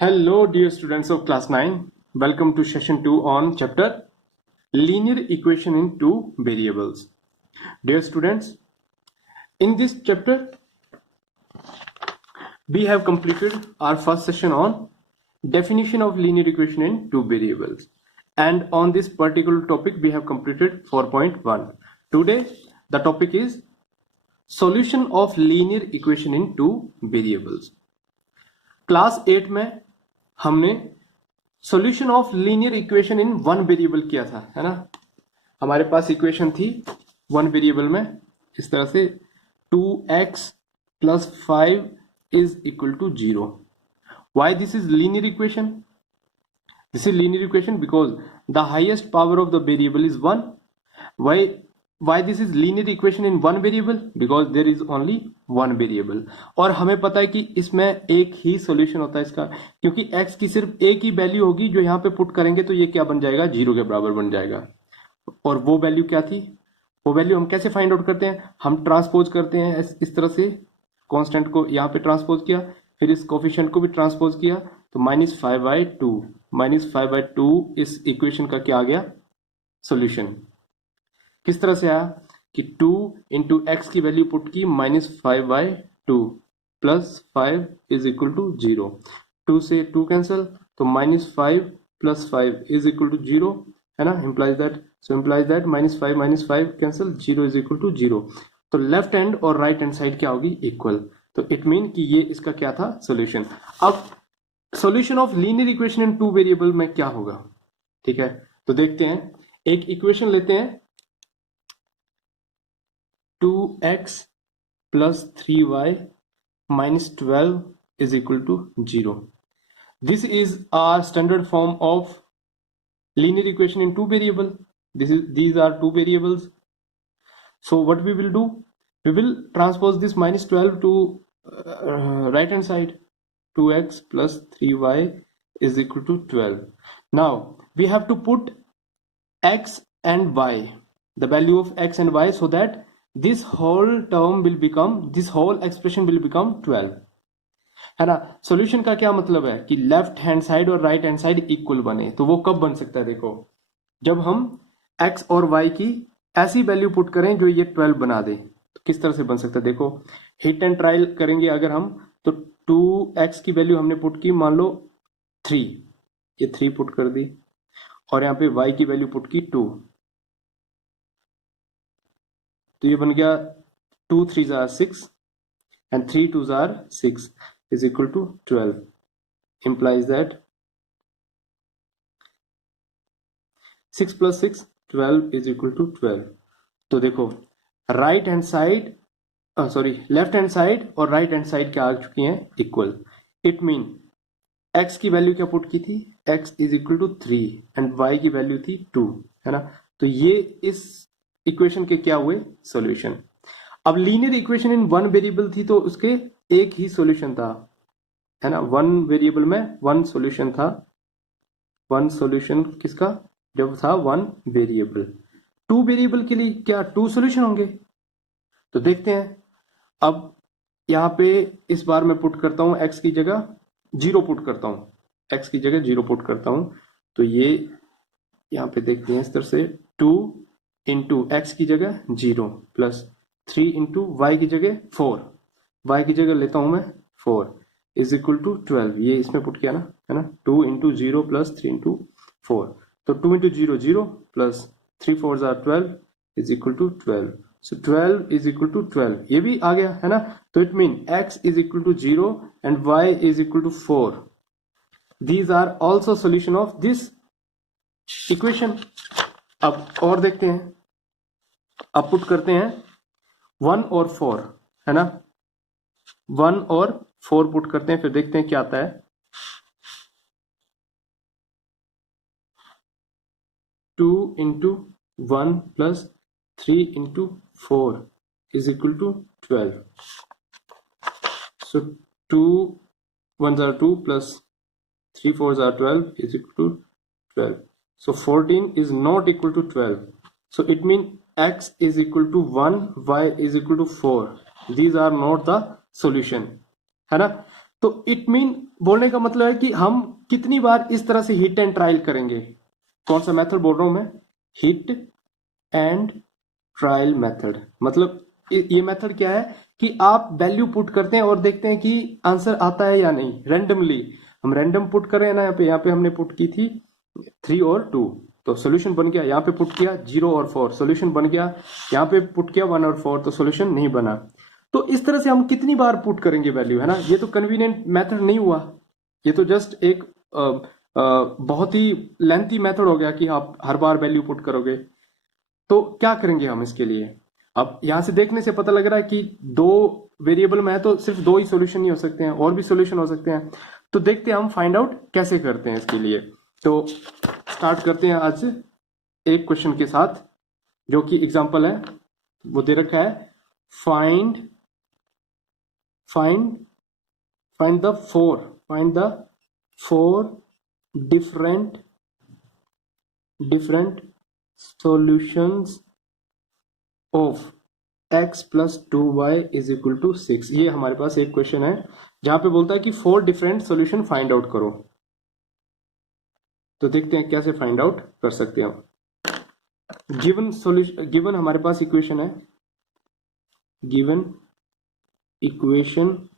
Hello, dear students of class 9. Welcome to session 2 on chapter linear equation in two variables. Dear students, in this chapter, we have completed our first session on definition of linear equation in two variables. And on this particular topic, we have completed 4.1. Today, the topic is solution of linear equation in two variables. Class 8 में हमने solution of linear equation in one variable किया था, है ना। हमारे पास equation थी one variable में इस तरह से 2x + 5 = 0. Why this is linear equation? This is linear equation because the highest power of the variable is 1. Why this is linear equation in one variable? Because there is only one variable. और हमें पता है कि इसमें एक ही solution होता है इसका, क्योंकि x की सिर्फ एक ही वैल्यू होगी जो यहाँ पे पुट करेंगे तो ये क्या बन जाएगा, 0 के बराबर बन जाएगा. और वो वैल्यू क्या थी, वो वैल्यू हम कैसे फाइंड आउट करते हैं, हम ट्रांसपोज करते हैं इस तरह से. कांस्टेंट को यहाँ पे ट्रांसपोज किया, फिर इस कोफिशिएंट को भी ट्रांसपोज किया, तो -5/2 इस इक्वेशन का क्या आ गया, सॉल्यूशन. किस तरह से आया कि 2 × x की वैल्यू पुट की -5/2 + 5 = 0. 2 से 2 कैंसिल, तो -5 + 5 = 0, है ना. implies that -5 - 5 cancel, 0 = 0. तो लेफ्ट हैंड और राइट हैंड साइड क्या होगी, इक्वल. तो इट मीन कि ये इसका क्या था, सॉल्यूशन. अब solution of linear equation in two variable में क्या होगा, ठीक है. तो देखते हैं, एक इक्वेशन लेते हैं 2x + 3y - 12 = 0. This is our standard form of linear equation in two variable. These are two variables. So what we will do, we will transpose this -12 to right hand side. 2x + 3y = 12. Now we have to put x and y, the value of x and y, so that this whole expression will become 12, है ना. Solution का क्या मतलब है कि left hand side और right hand side equal बने. तो वो कब बन सकता है, देखो, जब हम x और y की ऐसी वैल्यू पुट करें जो ये 12 बना दे. तो किस तरह से बन सकता है, देखो, हिट एंड ट्रायल करेंगे अगर हम, तो 2x की वैल्यू हमने पुट की, मान लो 3, ये 3 पुट कर दी, और यहाँ पे y की वैल्यू पुट की 2, तो ये बन गया 2 3s are 6 and 3 2s are 6 = 12. implies that 6 + 6 12 = 12. तो देखो, right hand side left hand side और राइट हैंड साइड क्या आ चुकी हैं, इक्वल. इट मीन x की वैल्यू क्या पुट की थी, x = 3 एंड y की वैल्यू थी 2, है ना. तो ये इस इक्वेशन के क्या हुए, सॉल्यूशन. अब linear equation in one variable थी तो उसके एक ही सॉल्यूशन था, है ना. वन वेरिएबल में वन सॉल्यूशन था. वन सॉल्यूशन किसका, जब था वन वेरिएबल. टू वेरिएबल के लिए क्या टू सॉल्यूशन होंगे, तो देखते हैं. अब यहाँ पे इस बार मैं पुट करता हूं x की जगह 0 पुट करता हूं, x की जगह 0 पुट करता हूं. तो ये यहाँ पे देखते हैं इस तरह से, 2 × x की जगह 0 + 3 × y की जगह 4, y की जगह लेता हूं मैं 4 = 12. ये इसमें पुट किया ना, है ना. 2 × 0 + 3 × 4, तो 2 × 0 0 + 3 4s are 12 = 12. So 12 = 12, ये भी आ गया, है ना. तो it mean x = 0 and y = 4. These are also solution of this equation. अब और देखते हैं, अब पुट करते हैं 1 और 4, है ना. 1 और 4 पुट करते हैं, फिर देखते हैं क्या आता है. 2 × 1 + 3 × 4 = 12. So 2 1s are 2 + 3 4s are 12 = 12. So 14 is not equal to 12. So it means x = 1, y = 4. These are not the solution, है ना. तो it mean बोलने का मतलब है कि हम कितनी बार इस तरह से हिट एंड ट्रायल करेंगे। कौन सा मेथड बोल रहा हूं मैं? Hit and trial method. मतलब ये मेथड क्या है कि आप वैल्यू पुट करते हैं और देखते हैं कि आंसर आता है या नहीं। रैंडमली हम रैंडम पुट कर रहे हैं ना, यहाँ पे हमने पुट की थी 3 और 2, तो सोल्यूशन बन गया। यहाँ पे पुट किया 0 और 4, सोल्यूशन बन गया। यहाँ पे पुट किया 1 और 4, तो सोल्यूशन नहीं बना। तो इस तरह से हम कितनी बार पुट करेंगे वैल्यू, है ना। ये तो कन्वीनियंट मेथड नहीं हुआ, ये तो जस्ट एक बहुत ही लेंथी मेथड हो गया कि आप हर बार वैल्यू पुट करोगे। तो क्या करेंगे हम इसके लिए? अब यहां से देखने से पता लग रहा है कि दो वेरिएबल में है तो सिर्फ दो ही सॉल्यूशन नहीं हो सकते हैं, और भी सॉल्यूशन हो सकते हैं। तो देखते हैं हम फाइंड आउट कैसे करते हैं इसके लिए। तो स्टार्ट करते हैं आज एक क्वेश्चन के साथ, जो कि एग्जांपल है, वो दे रखा है find find find the four different solutions of x plus 2y is equal to 6। ये हमारे पास एक क्वेश्चन है जहां पे बोलता है कि 4 डिफरेंट सॉल्यूशन फाइंड आउट करो। तो देखते हैं कैसे फाइंड आउट कर सकते हैं हम। गिवन सॉल्यूशन, गिवन हमारे पास इक्वेशन है, गिवन इक्वेशन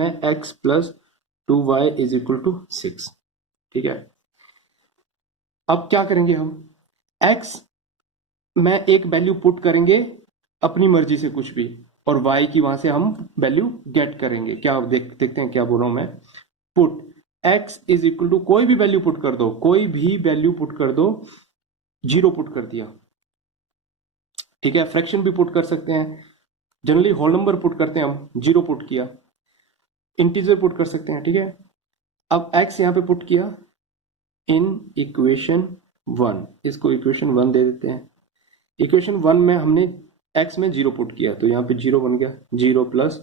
है x plus 2y is equal to 6। ठीक है, अब क्या करेंगे हम? x में एक वैल्यू पुट करेंगे अपनी मर्जी से कुछ भी, और y की वहां से हम वैल्यू गेट करेंगे। क्या देखते हैं क्या बोल रहा हूं मैं। Put x is equal to कोई भी वैल्यू पुट कर दो, कोई भी वैल्यू पुट कर दो। 0 पुट कर दिया, ठीक है। फ्रैक्शन भी पुट कर सकते हैं, जनरली होल नंबर पुट करते हैं हम। 0 पुट किया, इंटीजर पुट कर सकते हैं, ठीक है। अब x यहां पे पुट किया इन इक्वेशन 1, इसको इक्वेशन 1 दे देते हैं। इक्वेशन 1 में हमने x में 0 पुट किया, तो यहाँ पे 0 बन गया। 0 plus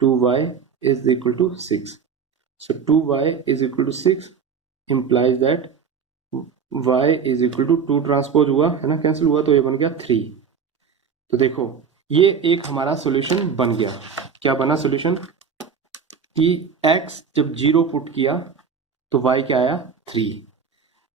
2y is equal to 6। So 2y is equal to 6 implies that y is equal to 2 transpose हुआ है ना, कैंसिल हुआ, तो ये बन गया 3। तो देखो ये एक हमारा सॉल्यूशन बन गया। क्या बना सॉल्यूशन? कि x जब 0 पुट किया तो y क्या आया? 3।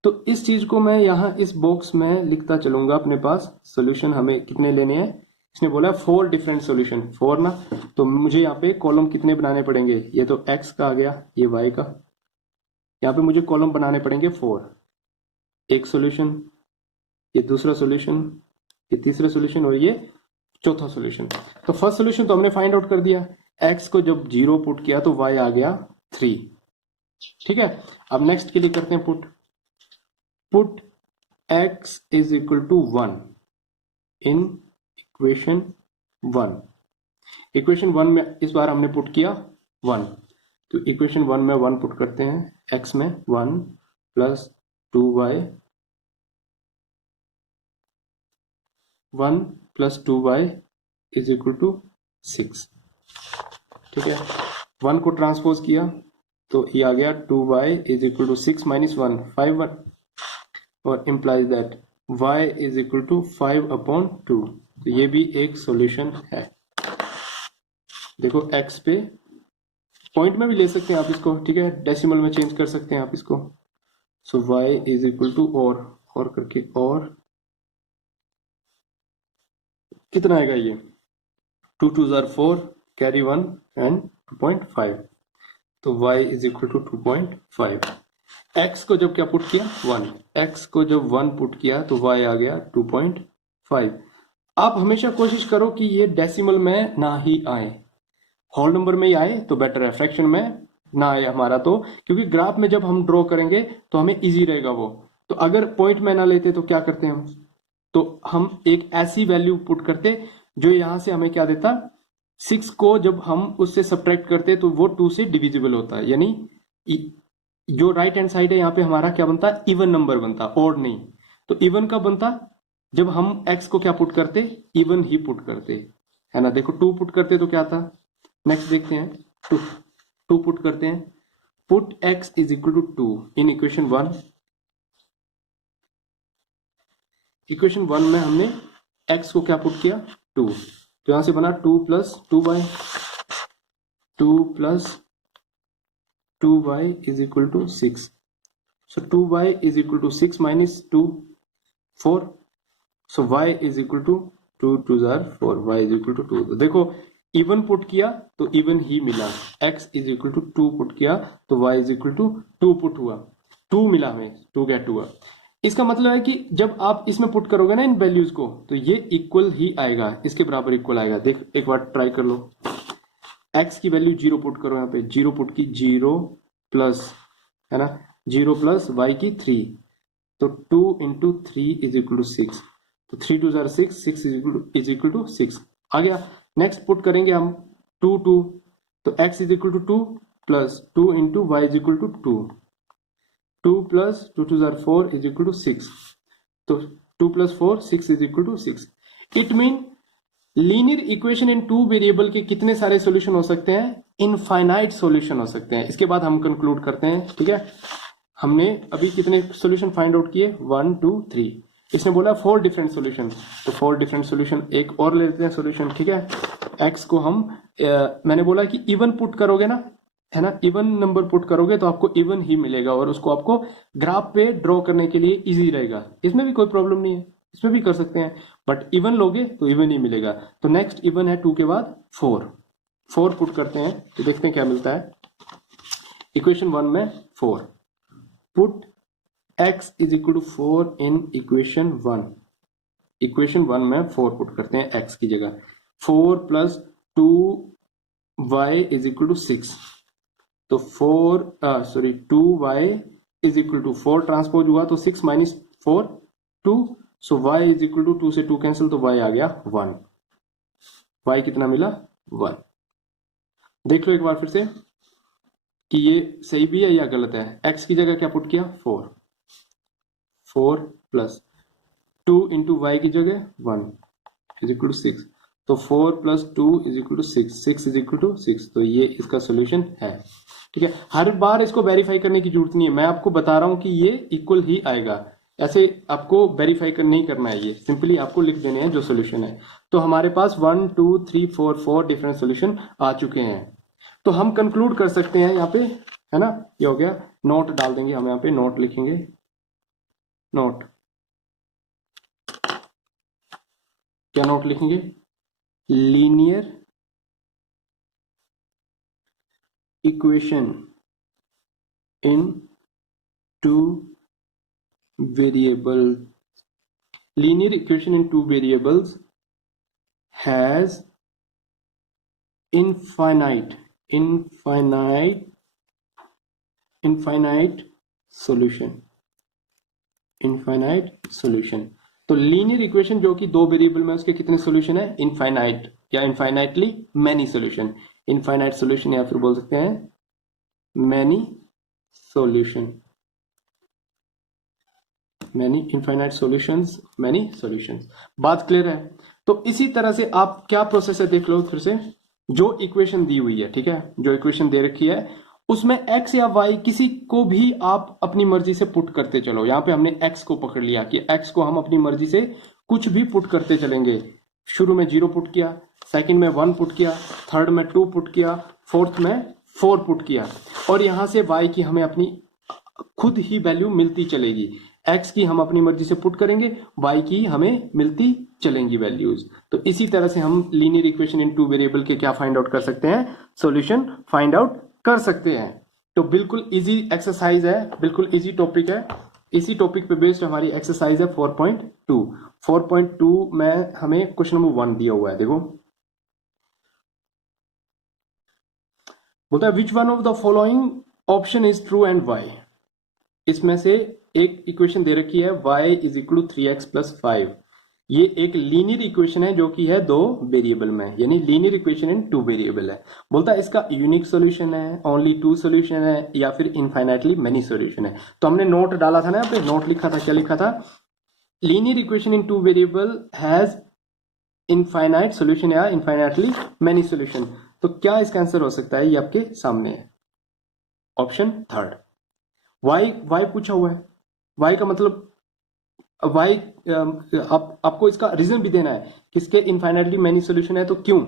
तो इस चीज को मैं यहाँ इस बॉक्स में लिखता चलूंगा अपने पास। सोल्यूशन हमें कितने लेने हैं? इसने बोला 4 डिफरेंट सोल्यूशन, 4 ना, तो मुझे यहाँ पे कॉलम कितने बनाने पड़ेंगे? ये तो x का आ गया, ये y का, यहाँ पे मुझे कॉलम बनाने पड़ेंगे 4। एक सोल्यूशन, ये दूसरा सोल्यूशन, ये तीसरा सोल्यूशन, और ये चौथा सोल्यूशन। तो फर्स्ट सोल्यूशन तो हमने फाइंड आउट कर दिया, x को जब 0 पुट किया तो y आ गया 3। ठीक है, अब नेक्स्ट के लिए करते हैं put x is equal to 1 in equation 1। Equation 1 में इस बार हमने पुट किया 1, तो इक्वेशन 1 में 1 पुट करते हैं। x में 1 plus 2y, 1 plus 2y is equal to 6। ठीक है, 1 को ट्रांसपोज किया तो ये आ गया 2y is equal to 6 minus 1, 5 1, और implies that y is equal to 5 upon 2। तो ये भी एक सॉल्यूशन है। देखो x पे पॉइंट में भी ले सकते हैं आप इसको, ठीक है, डेसिमल में चेंज कर सकते हैं आप इसको। सो y is equal to और करके, और कितना आएगा ये? 2 2 जार 4, कैरी 1 एंड 2.5, तो y is equal to 2.5। x को जब क्या पुट किया? 1। x को जब 1 पुट किया तो y आ गया 2.5। आप हमेशा कोशिश करो कि ये डेसिमल में ना ही आए, होल नंबर में ही आए तो बेटर है, फ्रैक्शन में ना आए हमारा, तो क्योंकि ग्राफ में जब हम ड्रॉ करेंगे तो हमें इजी रहेगा वो। तो अगर पॉइंट में ना लेते तो क्या करते हम? तो हम एक ऐसी वैल्यू पुट करते जो यहां से हमें क्या देता? 6 को जब हम उससे सब्ट्रैक्ट करते तो वो 2 से डिविजिबल होता है, यानी जो राइट हैंड साइड है यहाँ पे हमारा क्या बनता? इवन नंबर बनता, और नहीं। तो इवन कब बनता? जब हम x को क्या पुट करते? इवन ही पुट करते, है ना। देखो 2 पुट करते तो क्या था? नेक्स्ट देखते हैं, 2 पुट करते हैं। Put x is equal to 2 in equation 1। Equation 1 में हमने x को क्या पुट किया? 2, तो यहां से बना 2 plus 2 plus 2y is equal to 6. So 2y is equal to 6 minus 2, 4. So y is equal to 2 2s are 4, y is equal to 2. तो देखो इवन पुट किया तो इवन ही मिला, x is equal to 2 put किया तो y is equal to 2 put हुआ, 2 मिला हमें, 2 गेट हुआ। इसका मतलब है कि जब आप इसमें पुट करोगे ना इन वैल्यूज को तो ये इक्वल ही आएगा, इसके बराबर इक्वल आएगा। देख एक बार ट्राई कर लो, x की वैल्यू 0 पुट करो, यहाँ पे 0 पुट की 0 प्लस, है ना, 0 प्लस y की 3, तो 2 इंटू 3 इज इक्वल टू 6, तो 3 2 जार 6, 6 इज इक्वल टू 6 आ गया। नेक्स्ट पुट करेंगे हम 2 2, तो x is equal to 2 plus 2 into Y is equal to 2, 2 plus 2 2 जार 4 इज इक्वल टू 6, तो 2 plus 4 6 is equal to 6। It mean linear equation in two variable के कितने सारे सॉल्यूशन हो सकते हैं? इनफाइनाइट सॉल्यूशन हो सकते हैं। इसके बाद हम कंक्लूड करते हैं, ठीक है। हमने अभी कितने सॉल्यूशन फाइंड आउट किए? 1 2 3। इसने बोला 4 डिफरेंट सॉल्यूशन, तो 4 डिफरेंट सॉल्यूशन एक और ले लेते हैं सॉल्यूशन, ठीक है। एक्स को हम मैंने बोला कि इवन पुट करोगे ना, है ना, इवन नंबर पुट करोगे तो आपको इवन ही मिलेगा और उसको आपको ग्राफ पे ड्रॉ करने के लिए इजी रहेगा। इसमें भी कोई प्रॉब्लम नहीं है, इसमें भी कर सकते हैं, बट इवन लोगे तो इवन ही मिलेगा। तो नेक्स्ट इवन है 2 के बाद 4, 4 पुट करते हैं तो देखते हैं क्या मिलता है। इक्वेशन 1 में 4, put x is equal to 4 in equation 1। Equation 1 में 4 पुट करते हैं x की जगह, 4 plus 2y is equal to 6, तो 2y is equal to 4 transpose हुआ तो 6 minus 4 2, so y is equal to 2 से 2 कैंसिल तो y आ गया 1। y कितना मिला? 1। देख लो एक बार फिर से कि ये सही भी है या गलत है। x की जगह क्या पुट किया? 4, 4 प्लस 2 इंटू वाई की जगह 1 इज इक्वल टू 6, तो 4 plus 2 is equal to 6, 6 is equal to 6, तो ये इसका सोल्यूशन है, ठीक है। हर बार इसको वेरीफाई करने की जरूरत नहीं है, मैं आपको बता रहा हूं कि ये इक्वल ही आएगा, ऐसे आपको वेरीफाई नहीं करना है, ये सिंपली आपको लिख देने हैं जो सोल्यूशन है। तो हमारे पास 1 2 3 4 4 डिफरेंट सोल्यूशन आ चुके हैं, तो हम कंक्लूड कर सकते हैं यहाँ पे, है ना। ये हो गया, नोट डाल देंगे हम यहाँ पे, नोट लिखेंगे, नोट, क्या नोट लिखेंगे? Linear equation in two variable, linear equation in two variables has infinite solution, infinite solution. तो लीनियर इक्वेशन जो कि 2 वेरिएबल में, उसके कितने सॉल्यूशन है? इनफाइनाइट या infinitely many solution, infinite solution या फिर बोल सकते हैं many solution, many infinite solutions, many solutions. बात क्लियर है? तो इसी तरह से आप क्या प्रोसेस है देख लो फिर से। जो इक्वेशन दी हुई है, ठीक है, जो इक्वेशन दे रखी है उसमें x या y किसी को भी आप अपनी मर्जी से पुट करते चलो। यहां पे हमने x को पकड़ लिया कि x को हम अपनी मर्जी से कुछ भी पुट करते चलेंगे। शुरू में 0 पुट किया, सेकंड में 1 पुट किया, थर्ड में 2 पुट किया, फोर्थ में 4 पुट किया, और यहां से y की हमें अपनी खुद ही वैल्यू मिलती चलेगी। x की हम अपनी मर्जी से पुट करेंगे, y की हमें मिलती चलेंगी वैल्यूज। तो इसी तरह से हम linear equation in two variable के क्या फाइंड आउट कर सकते हैं? सॉल्यूशन फाइंड आउट कर सकते हैं। तो बिल्कुल इजी एक्सरसाइज है, बिल्कुल इजी टॉपिक है। इसी टॉपिक पे बेस्ड हमारी एक्सरसाइज है 4.2। 4.2 में हमें क्वेश्चन नंबर 1 दिया हुआ है, देखो बोलता है which one of the following option is true and Y. इसमें से एक इक्वेशन दे रखी है y is equal to 3x plus 5। ये एक लीनियर इक्वेशन है जो कि है 2 वेरिएबल में, यानी लीनियर इक्वेशन इन 2 वेरिएबल है। बोलता है इसका यूनिक सॉल्यूशन है, ओनली 2 सॉल्यूशन है, या फिर इनफाइनाइटली मेनी सॉल्यूशन है। तो हमने नोट डाला था ना, यहाँ पे नोट लिखा था, क्या लिखा था? Linear equation in 2 variable has infinite solution या इनफाइनाइटली मेनी सॉल्यूशन। तो क्या इसका आंसर हो सकता है? ये आपके सामने है, ऑप्शन थर्ड। वाई पूछा हुआ है, वाई का मतलब वाई आपको इसका रीजन भी देना है, किसके इनफाइनाइटली मेनी सॉल्यूशन है तो क्यों।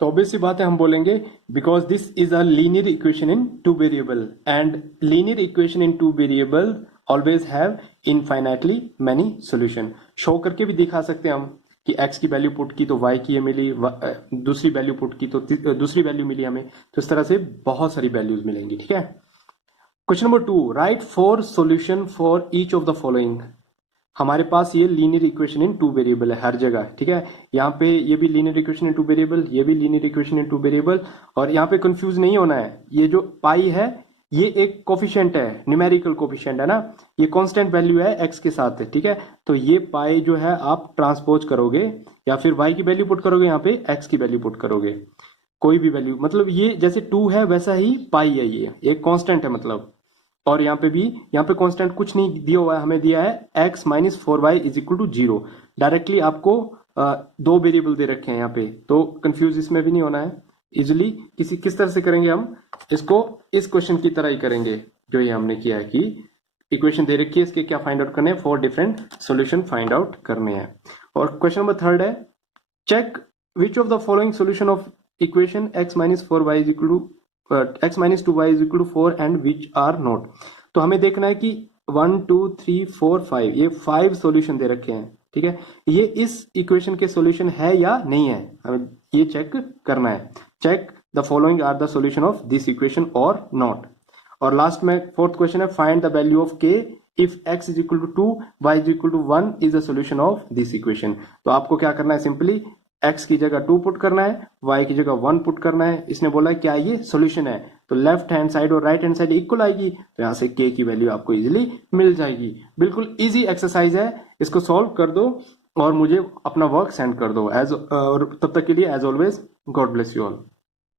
तो ऑब्वियस सी बात है, हम बोलेंगे because this is a linear equation in two variable and linear equation in two variable always have infinitely many solution. Show करके भी दिखा सकते हैं हम कि x की वैल्यू पुट की तो y की ये मिली, दूसरी वैल्यू पुट की तो दूसरी वैल्यू मिली हमें, तो इस तरह से बहुत सारी वैल्यूज मिलेंगी। ठीक है। Question number 2, right 4 solution for each of the following. हमारे पास ये linear equation in two variable है हर जगह। ठीक है, यहाँ पे ये भी linear equation in two variable, ये भी linear equation in two variable, और यहाँ पे कंफ्यूज नहीं होना है, ये जो पाई है ये एक कोफिशिएंट है, न्यूमेरिकल कोफिशिएंट है ना, ये कांस्टेंट वैल्यू है x के साथ है। ठीक है, तो ये पाई जो है आप ट्रांसपोज करोगे या फिर y की वैल्यू पुट करोगे, यहाँ पे x की वैल्यू पुट करोगे, कोई भी वैल्यू, मतलब ये जैसे 2 है वैसा ही पाई है, ये एक कांस्टेंट है मतलब। और यहाँ पे भी, यहाँ पे कांस्टेंट कुछ नहीं दिया हुआ है, हमें दिया है x minus 4y is equal to 0। Directly आपको दो वेरिएबल दे रखे हैं यहाँ पे, तो कंफ्यूज इसमें भी नहीं होना है। इजिली किस तरह से करेंगे हम इसको, इस क्वेश्चन की तरह ही करेंगे जो ये हमने किया है कि इक्वेशन दे रखी है, इसके क्या फाइंड आउट करने हैं, 4 डिफरेंट सॉल्यूशन फाइंड आउट करने हैं। और क्वेश्चन नंबर 3 है, check which of the following solution of equation x minus 4y is equal to x minus 2y is equal to 4 and which are not. तो हमें देखना है कि 1 2 3 4 5 ये 5 सॉल्यूशन दे रखे हैं। ठीक है, ये इस इक्वेशन के सॉल्यूशन है या नहीं है, हमें ये चेक करना है। Check the following are the solution of this equation और नॉट। और लास्ट में 4th क्वेश्चन है, find the value of k if x is equal to 2 y is equal to 1 is the solution of this equation. तो आपको क्या करना है, simply x की जगह 2 पुट करना है, y की जगह 1 पुट करना है। इसने बोला है क्या ये सॉल्यूशन है, तो लेफ्ट हैंड साइड और राइट हैंड साइड इक्वल आएगी, तो यहां से k की वैल्यू आपको इजीली मिल जाएगी। बिल्कुल इजी एक्सरसाइज है, इसको सॉल्व कर दो और मुझे अपना वर्क सेंड कर दो। और तब तक के लिए as always God bless you all.